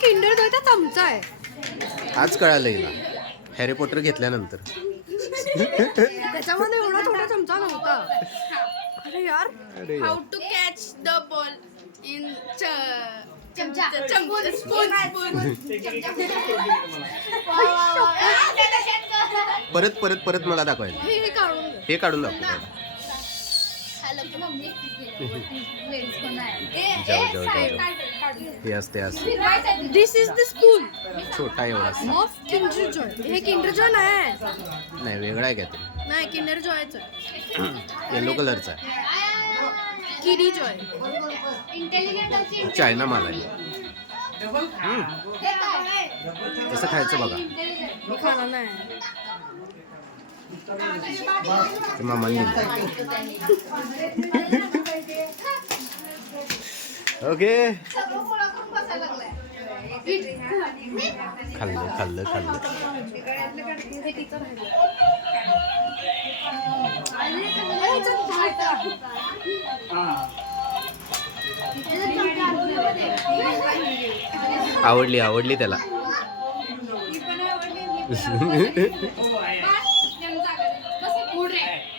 Kinder जॉयचा चमचा आहे. आज कळालं हिला हॅरी पॉटर घेतल्यानंतर. त्याच्यामध्ये एवढा छोटा चमचा नव्हता. अरे यार, अरे हाऊ यार. To catch the ball in परत परत परत मला दाखवायचं. हे काढून दे. हे काढून दाखव. जाऊ जाऊ जाऊ. हे असते असते दिस इज द स्पून छोटा एवढा ऑफ किंडर जॉय. हे किंडर जॉय नाही, नाही वेगळा आहे काय ते नाही किंडर जॉयचं येलो कलरचा आहे. किडी जॉय. चायना माल आहे. कसं खायचं बघा. मी खाणार नाही. ते मामांनी दिलं. ओके खाल्लं खाल्लं खाल्लं. आवडली आवडली त्याला.